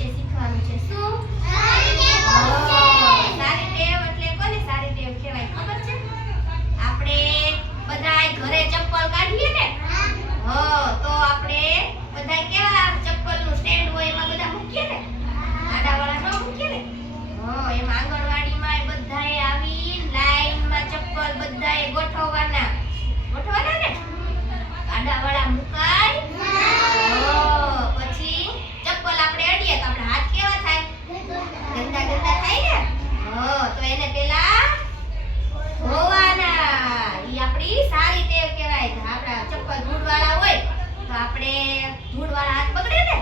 વિશે શીખવાનું છે. શું? સારી ટેવ એટલે કોને સારી ટેવ કહેવાય ખબર છે? આપણે બધાય ઘરે ચપ્પલ કાઢીએ ને, તો આપણે બધાય કેવા ચપ્પલનું સ્ટેન્ડ હોય એમાં બધા મૂકીએ ને, આડાવાળા ન મૂકીએ ને. એમાં આંગણવાડીમાં બધાય આવી લાઈનમાં ચપ્પલ બધાય ગોઠવવાના ને, આડાવાળા મુકાય. પછી ચપ્પલ આપણે અડીએ તો આપણા હાથ કેવા થાય? ગંદા થાય ને. તો એને પેલા ધોવાના. ઈ આપણી સારી ટેવ કહેવાય. આપણા ચપ્પલ ધૂળવાળા હોય તો આપણે ધૂળવાળા હાથ બગડે ને.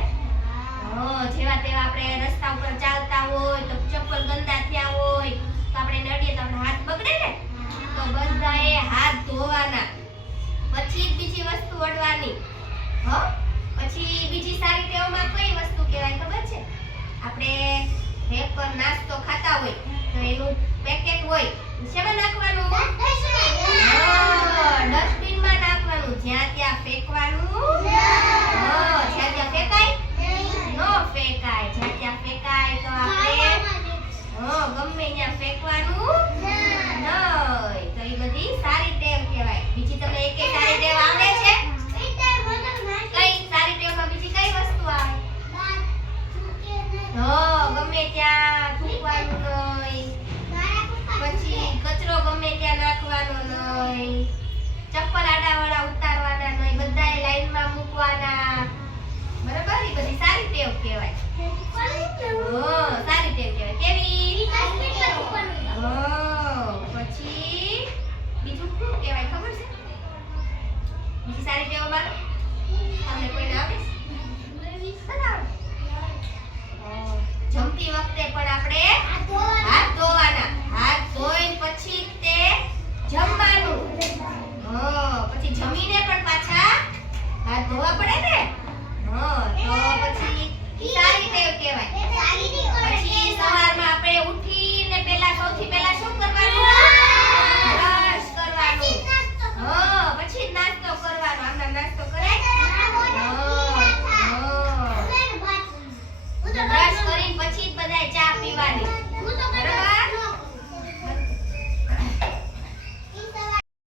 જેવા તેવા આપણે રસ્તા ઉપર ચાલતા હોય તો ચપ્પલ ગંદા થયા હોય તો આપણે નડીએ તો આપણા હાથ બગડે ને. તો બધાએ હાથ ધોવાના. પછી બીજી વસ્તુ અડવાની. પછી બીજી સારી ટેવમાં કઈ વસ્તુ કહેવાય ખબર છે? આપણે વેફર નાસ્તો ખાતા હોય તો એનું પેકેટ હોય શેમાં નાખવાનું? ડસ્ટબિનમાં નાખવાનું. જ્યાં ત્યાં ફેંકવાનું. જ્યાં ત્યાં ફેંકાય? ન ફેંકાય. જ્યાં ત્યાં ફેંકાય તો આપણે ગમે ત્યાં ફેંકવાનું નહીં. તો એ બધી સારી ટેવ કહેવાય. બીજી તમને એકે સારી ટેવ આવડે છે? કઈ સારી ટેવમાં બીજી કઈ વસ્તુ આવે? ગમે ત્યાં થૂકવાનું નહીં. પછી કચરો ગમે ત્યાં નાખવાનો નહીં. ચપ્પલ આડાવાળા ઉતારવાના નહીં. બધાએ લાઈનમાં મૂકવાના. બરાબર? એ બધી સારી